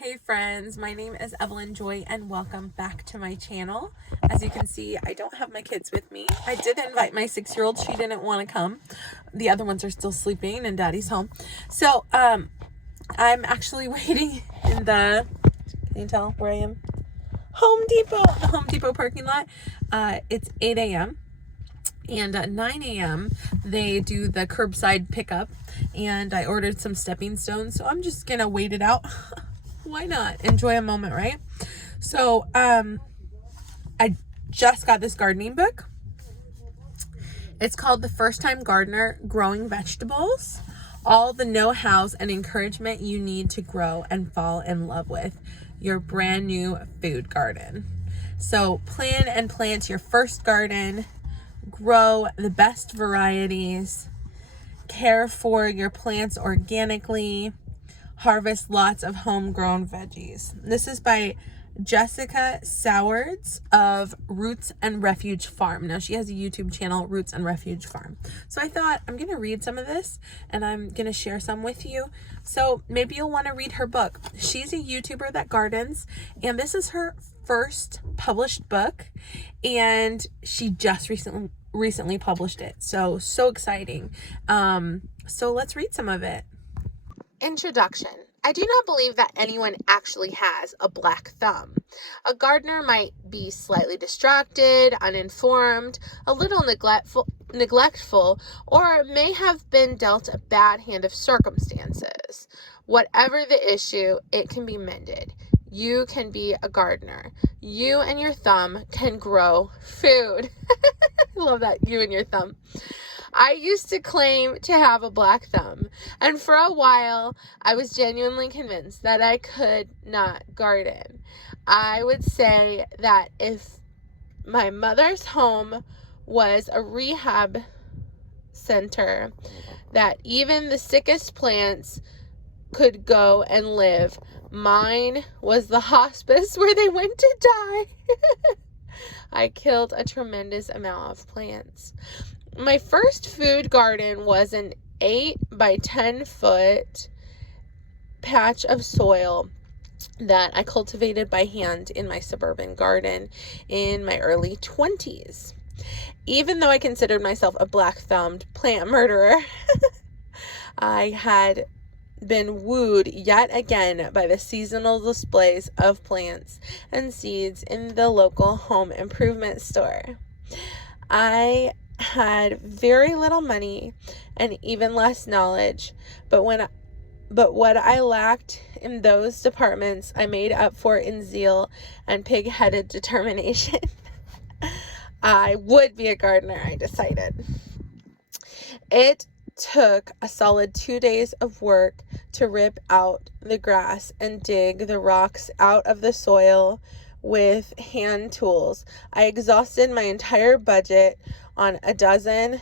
Hey friends, my name is Evelyn Joy and welcome back to my channel. As you can see, I don't have my kids with me. I did invite my 6-year-old. She didn't want to come. The other ones are still sleeping and daddy's home. So, I'm actually waiting in the, can you tell where I am? The Home Depot parking lot. It's 8 a.m. and at 9 a.m. they do the curbside pickup, and I ordered some stepping stones, so I'm just gonna wait it out. Why not? Enjoy a moment, right? So, I just got this gardening book. It's called The First Time Gardener Growing Vegetables. All the know-hows and encouragement you need to grow and fall in love with your brand new food garden. So, plan and plant your first garden, grow the best varieties, care for your plants organically, harvest lots of homegrown veggies. This is by Jessica Sowards of Roots and Refuge Farm. Now she has a YouTube channel, Roots and Refuge Farm. So I thought I'm going to read some of this and I'm going to share some with you. So maybe you'll want to read her book. She's a YouTuber that gardens, and this is her first published book, and she just recently published it. So exciting. So let's read some of it. Introduction. I do not believe that anyone actually has a black thumb. A gardener might be slightly distracted, uninformed, a little neglectful, or may have been dealt a bad hand of circumstances. Whatever the issue, it can be mended. You can be a gardener. You and your thumb can grow food. I love that, you and your thumb. I used to claim to have a black thumb, and for a while, I was genuinely convinced that I could not garden. I would say that if my mother's home was a rehab center, that even the sickest plants could go and live, mine was the hospice where they went to die. I killed a tremendous amount of plants. My first food garden was an 8 by 10 foot patch of soil that I cultivated by hand in my suburban garden in my early 20s. Even though I considered myself a black-thumbed plant murderer, I had been wooed yet again by the seasonal displays of plants and seeds in the local home improvement store. I had very little money and even less knowledge, but what I lacked in those departments, I made up for in zeal and pig-headed determination. I would be a gardener, I decided. It took a solid 2 days of work to rip out the grass and dig the rocks out of the soil with hand tools. I exhausted my entire budget on a dozen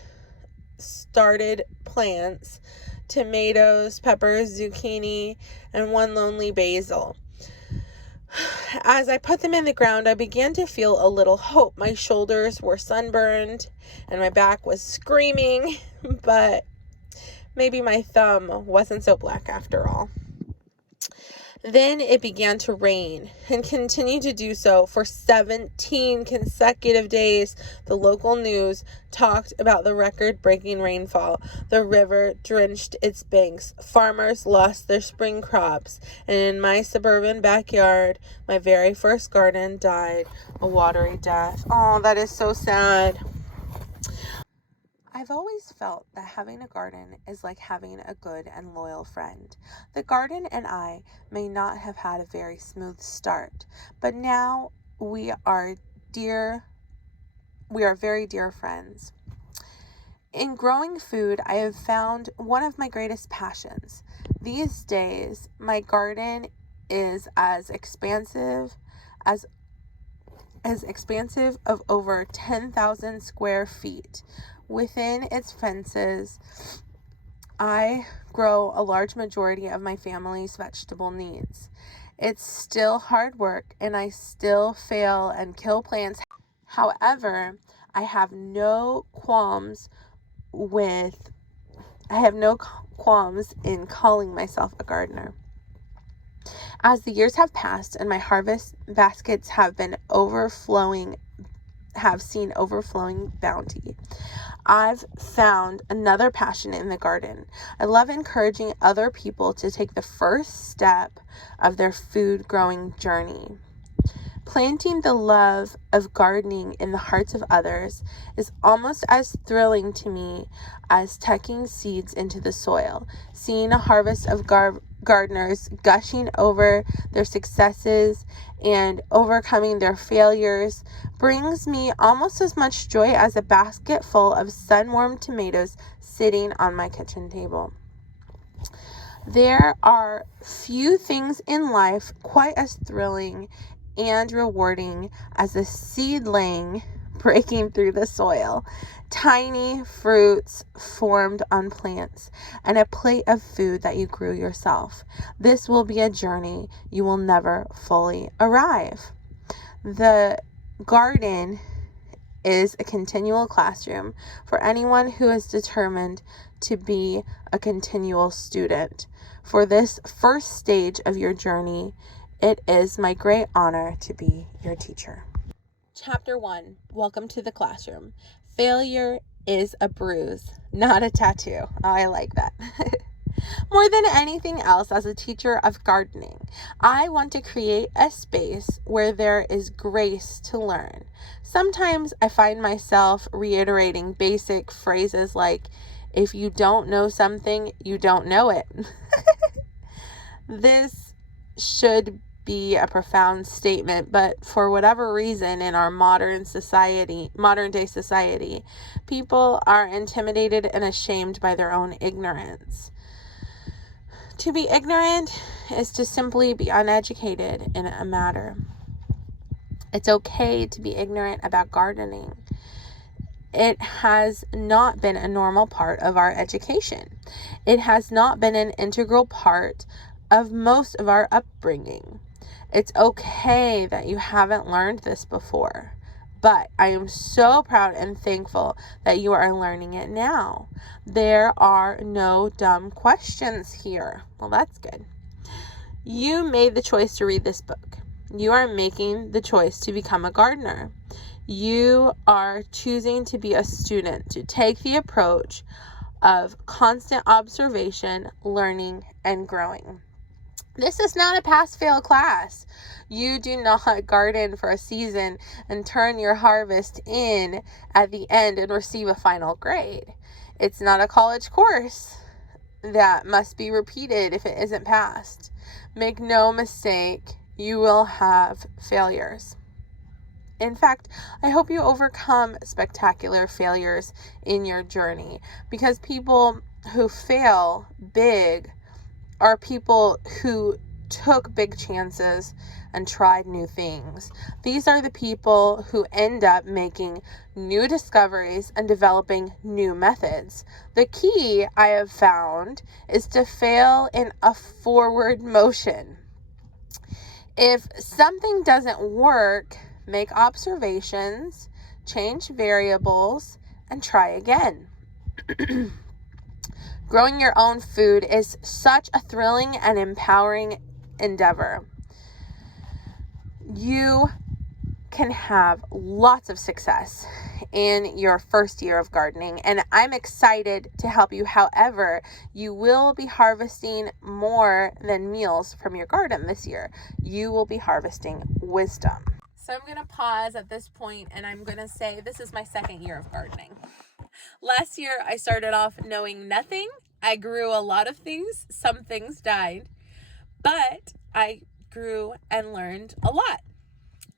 started plants, tomatoes, peppers, zucchini, and one lonely basil. As I put them in the ground, I began to feel a little hope. My shoulders were sunburned and my back was screaming, but maybe my thumb wasn't so black after all. Then it began to rain and continued to do so for 17 consecutive days. The local news talked about the record-breaking rainfall. The river drenched its banks. Farmers lost their spring crops. And in my suburban backyard, my very first garden died a watery death. Oh, that is so sad. I've always felt that having a garden is like having a good and loyal friend. The garden and I may not have had a very smooth start, but now we are very dear friends. In growing food, I have found one of my greatest passions. These days, my garden is as expansive of over 10,000 square feet. Within its fences, I grow a large majority of my family's vegetable needs. It's still hard work, and I still fail and kill plants. However, I have no qualms in calling myself a gardener. As the years have passed and my harvest baskets have seen overflowing bounty, I've found another passion in the garden. I love encouraging other people to take the first step of their food growing journey. Planting the love of gardening in the hearts of others is almost as thrilling to me as tucking seeds into the soil. Seeing a harvest of gardeners gushing over their successes and overcoming their failures brings me almost as much joy as a basket full of sun-warmed tomatoes sitting on my kitchen table. There are few things in life quite as thrilling and rewarding as a seedling breaking through the soil, tiny fruits formed on plants, and a plate of food that you grew yourself. This will be a journey you will never fully arrive. The garden is a continual classroom for anyone who is determined to be a continual student. For this first stage of your journey, it is my great honor to be your teacher. Chapter 1, Welcome to the Classroom. Failure is a bruise, not a tattoo. Oh, I like that. More than anything else, as a teacher of gardening, I want to create a space where there is grace to learn. Sometimes I find myself reiterating basic phrases like, if you don't know something, you don't know it. This should be a profound statement, but for whatever reason in our modern day society, people are intimidated and ashamed by their own ignorance. To be ignorant is to simply be uneducated in a matter. It's okay to be ignorant about gardening. It has not been a normal part of our education. It has not been an integral part of most of our upbringing. It's okay that you haven't learned this before, but I am so proud and thankful that you are learning it now. There are no dumb questions here. Well, that's good. You made the choice to read this book. You are making the choice to become a gardener. You are choosing to be a student, to take the approach of constant observation, learning, and growing. This is not a pass-fail class. You do not garden for a season and turn your harvest in at the end and receive a final grade. It's not a college course that must be repeated if it isn't passed. Make no mistake, you will have failures. In fact, I hope you overcome spectacular failures in your journey, because people who fail big are people who took big chances and tried new things. These are the people who end up making new discoveries and developing new methods. The key, I have found, is to fail in a forward motion. If something doesn't work, make observations, change variables, and try again. Growing your own food is such a thrilling and empowering endeavor. You can have lots of success in your first year of gardening, and I'm excited to help you. However, you will be harvesting more than meals from your garden this year. You will be harvesting wisdom. So I'm going to pause at this point and I'm going to say this is my second year of gardening. Last year, I started off knowing nothing. I grew a lot of things. Some things died, but I grew and learned a lot.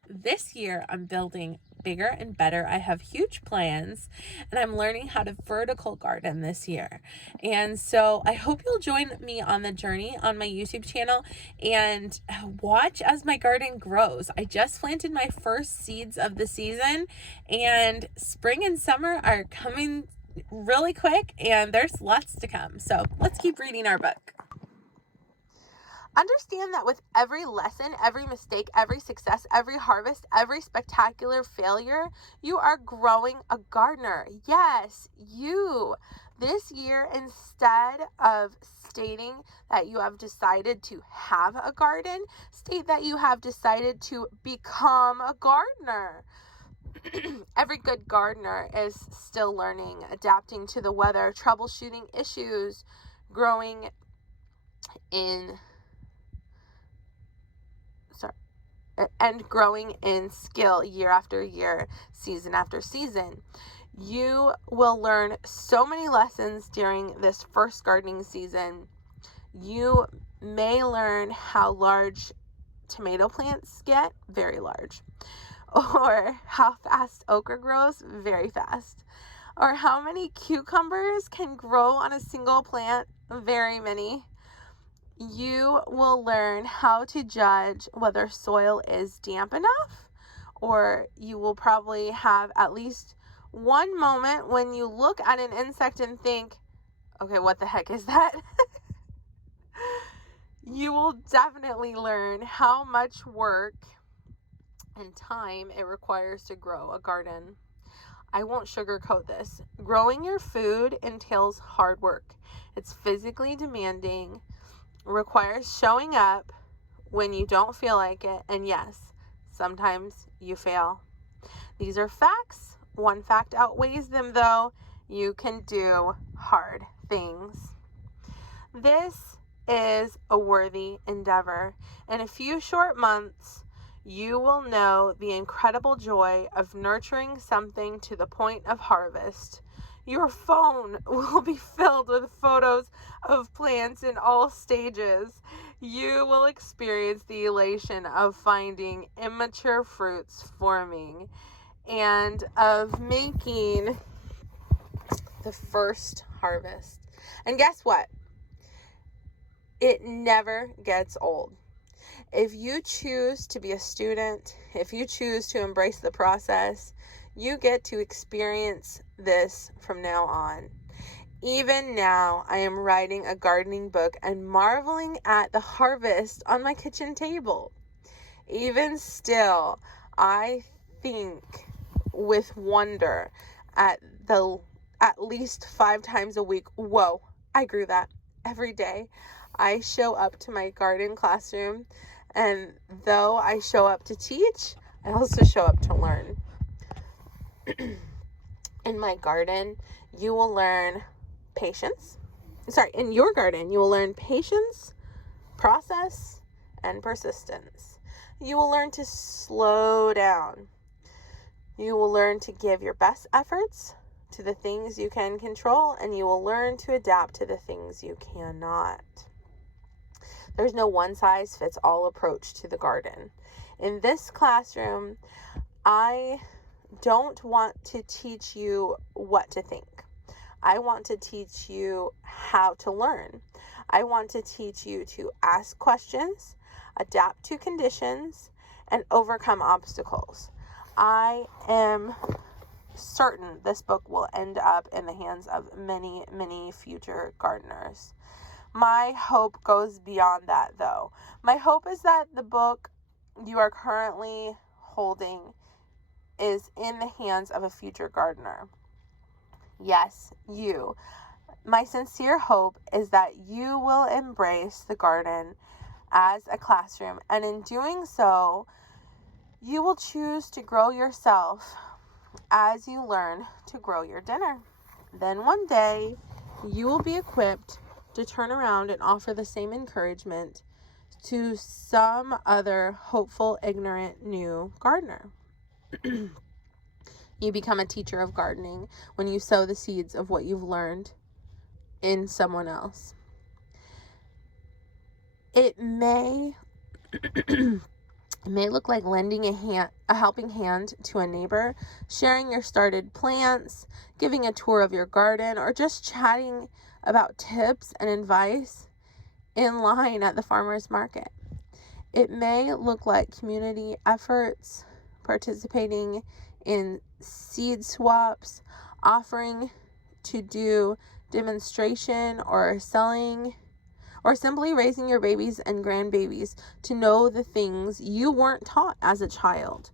This year, I'm building bigger and better. I have huge plans, and I'm learning how to vertical garden this year. And so I hope you'll join me on the journey on my YouTube channel and watch as my garden grows. I just planted my first seeds of the season, and spring and summer are coming really quick, and there's lots to come. So let's keep reading our book. Understand that with every lesson, every mistake, every success, every harvest, every spectacular failure, you are growing a gardener. Yes, you. This year, instead of stating that you have decided to have a garden, state that you have decided to become a gardener. Every good gardener is still learning, adapting to the weather, troubleshooting issues, growing in skill year after year, season after season. You will learn so many lessons during this first gardening season. You may learn how large tomato plants get, very large, or how fast okra grows, very fast, or how many cucumbers can grow on a single plant, very many. You will learn how to judge whether soil is damp enough, or you will probably have at least one moment when you look at an insect and think, okay, what the heck is that? You will definitely learn how much work and time it requires to grow a garden. I won't sugarcoat this. Growing your food entails hard work. It's physically demanding, requires showing up when you don't feel like it, and yes, sometimes you fail. These are facts. One fact outweighs them, though. You can do hard things. This is a worthy endeavor. In a few short months, you will know the incredible joy of nurturing something to the point of harvest. Your phone will be filled with photos of plants in all stages. You will experience the elation of finding immature fruits forming and of making the first harvest. And guess what? It never gets old. If you choose to be a student, if you choose to embrace the process, you get to experience this from now on. Even now, I am writing a gardening book and marveling at the harvest on my kitchen table. Even still, I think with wonder at least 5 times a week. Whoa, I grew that every day. I show up to my garden classroom, and though I show up to teach, I also show up to learn. In my garden, you will learn patience. In your garden, you will learn patience, process, and persistence. You will learn to slow down. You will learn to give your best efforts to the things you can control, and you will learn to adapt to the things you cannot. There's no one-size-fits-all approach to the garden. In this classroom, I don't want to teach you what to think. I want to teach you how to learn. I want to teach you to ask questions, adapt to conditions, and overcome obstacles. I am certain this book will end up in the hands of many, many future gardeners. My hope goes beyond that, though. My hope is that the book you are currently holding is in the hands of a future gardener. Yes, you. My sincere hope is that you will embrace the garden as a classroom, and in doing so, you will choose to grow yourself as you learn to grow your dinner. Then one day, you will be equipped to turn around and offer the same encouragement to some other hopeful, ignorant, new gardener. You become a teacher of gardening when you sow the seeds of what you've learned in someone else. It may look like lending a helping hand to a neighbor, sharing your started plants, giving a tour of your garden, or just chatting about tips and advice in line at the farmer's market. It may look like community efforts, participating in seed swaps, offering to do demonstration or selling, or simply raising your babies and grandbabies to know the things you weren't taught as a child.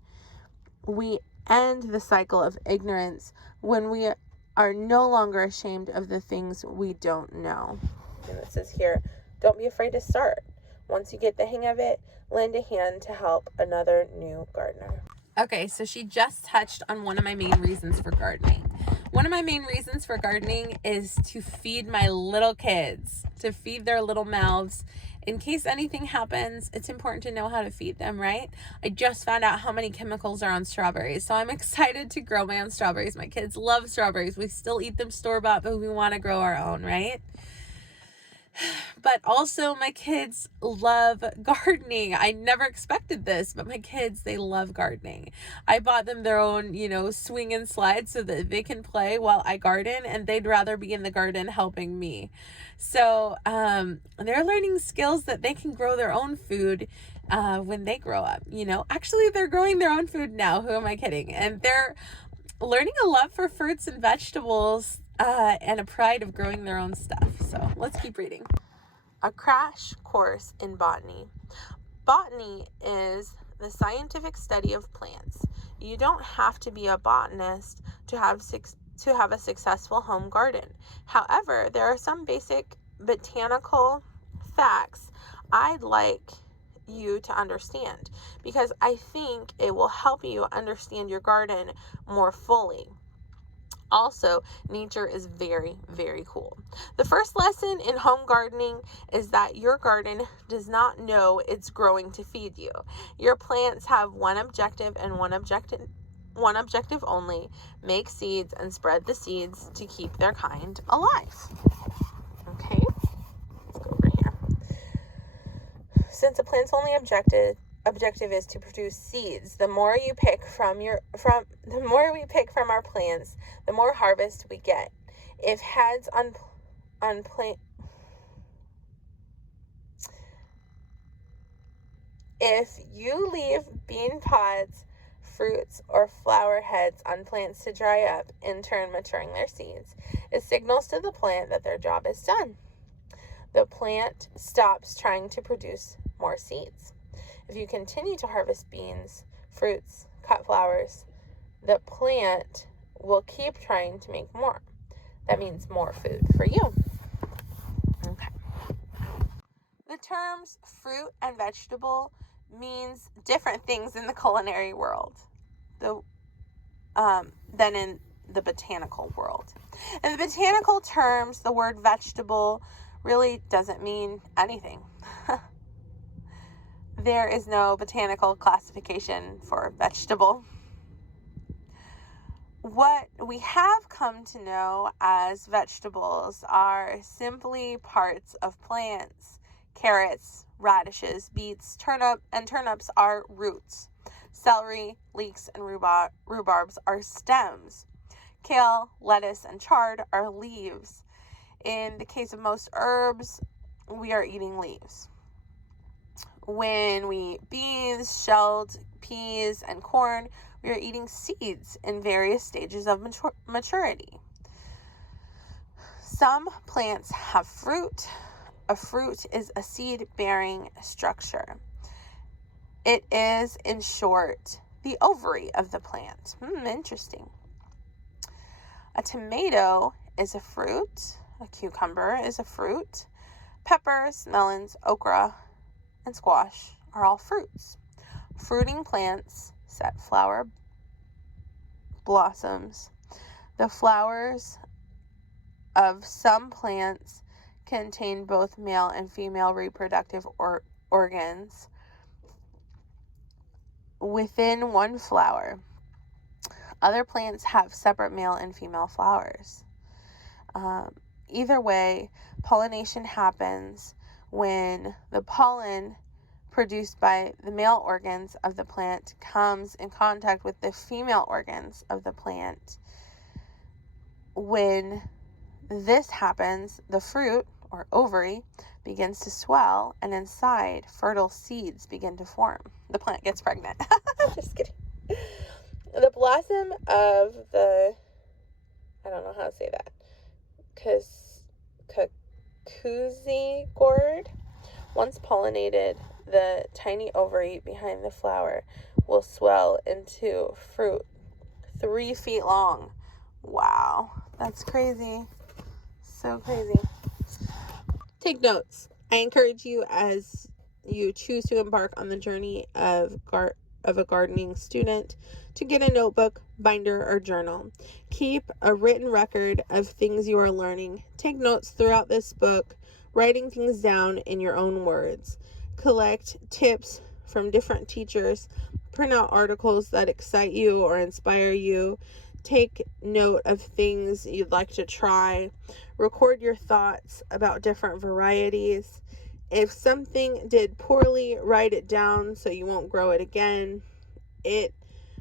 We end the cycle of ignorance when we are no longer ashamed of the things we don't know. And it says here, don't be afraid to start. Once you get the hang of it, lend a hand to help another new gardener. Okay, so she just touched on one of my main reasons for gardening. One of my main reasons for gardening is to feed my little kids, to feed their little mouths. In case anything happens, it's important to know how to feed them, right? I just found out how many chemicals are on strawberries, so I'm excited to grow my own strawberries. My kids love strawberries. We still eat them store-bought, but we want to grow our own, right? But also my kids love gardening. I never expected this, but my kids, they love gardening. I bought them their own, swing and slide so that they can play while I garden, and they'd rather be in the garden helping me. So they're learning skills that they can grow their own food when they grow up. Actually, they're growing their own food now. Who am I kidding? And they're learning a love for fruits and vegetables and a pride of growing their own stuff. So let's keep reading. A crash course in botany. Botany is the scientific study of plants. You don't have to be a botanist to have a successful home garden. However, there are some basic botanical facts I'd like you to understand, because I think it will help you understand your garden more fully. Also, nature is very, very cool. The first lesson in home gardening is that your garden does not know it's growing to feed you. Your plants have one objective and one objective only: make seeds and spread the seeds to keep their kind alive. Okay, let's go over here. Since a plant's only objective is to produce seeds, the more we pick from our plants, the more harvest we get. If heads on plant If you leave bean pods, fruits, or flower heads on plants to dry up, in turn maturing their seeds, it signals to the plant that their job is done. The plant stops trying to produce more seeds. If you continue to harvest beans, fruits, cut flowers, the plant will keep trying to make more. That means more food for you. Okay. The terms fruit and vegetable means different things in the culinary world than in the botanical world. In the botanical terms, the word vegetable really doesn't mean anything. There is no botanical classification for vegetable. What we have come to know as vegetables are simply parts of plants. Carrots, radishes, beets, turnips are roots. Celery, leeks, and rhubarbs are stems. Kale, lettuce, and chard are leaves. In the case of most herbs, we are eating leaves. When we eat beans, shelled peas, and corn, we are eating seeds in various stages of maturity. Some plants have fruit. A fruit is a seed-bearing structure. It is, in short, the ovary of the plant. Interesting. A tomato is a fruit. A cucumber is a fruit. Peppers, melons, okra, and squash are all fruits. Fruiting plants set flower blossoms. The flowers of some plants contain both male and female reproductive organs within one flower. Other plants have separate male and female flowers. Either way, pollination happens when the pollen produced by the male organs of the plant comes in contact with the female organs of the plant. When this happens, the fruit, or ovary, begins to swell, and inside, fertile seeds begin to form. The plant gets pregnant. Just kidding. The blossom of the, I don't know how to say that, Cuckoozy gourd, once pollinated, the tiny ovary behind the flower will swell into fruit 3 feet long. Wow, that's crazy. So crazy. Take notes. I encourage you, as you choose to embark on the journey of a gardening student, to get a notebook, binder, or journal. Keep a written record of things you are learning. Take notes throughout this book, writing things down in your own words. Collect tips from different teachers. Print out articles that excite you or inspire you. Take note of things you'd like to try. Record your thoughts about different varieties. If something did poorly, write it down so you won't grow it again. It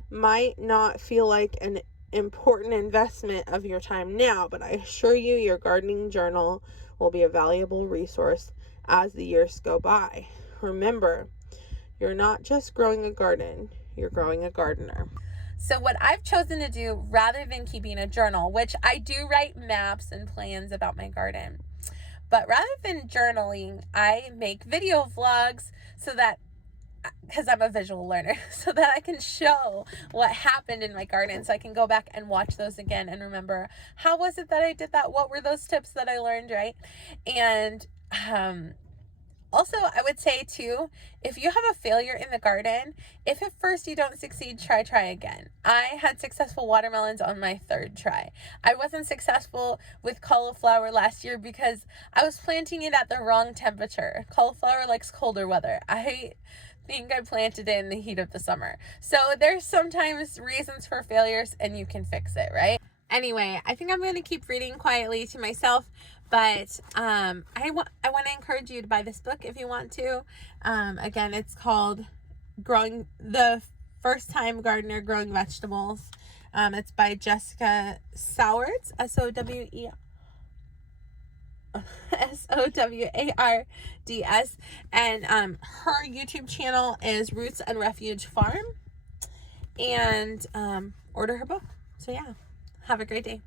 might not feel like an important investment of your time now, but I assure you your gardening journal will be a valuable resource as the years go by. Remember, you're not just growing a garden, you're growing a gardener. So what I've chosen to do, rather than keeping a journal, which I do write maps and plans about my garden, but rather than journaling, I make video vlogs so that, because I'm a visual learner, so that I can show what happened in my garden, so I can go back and watch those again and remember, how was it that I did that? What were those tips that I learned, right? And also, I would say too, if you have a failure in the garden, if at first you don't succeed, try again. I had successful watermelons on my third try. I wasn't successful with cauliflower last year because I was planting it at the wrong temperature. Cauliflower likes colder weather. I think I planted it in the heat of the summer. So there's sometimes reasons for failures, and you can fix it, right? Anyway, I think I'm going to keep reading quietly to myself, but I want to encourage you to buy this book if you want to. Again, it's called The First Time Gardener Growing Vegetables. It's by Jessica Sowards, Sowards, and her YouTube channel is Roots and Refuge Farm, and order her book. So yeah, have a great day.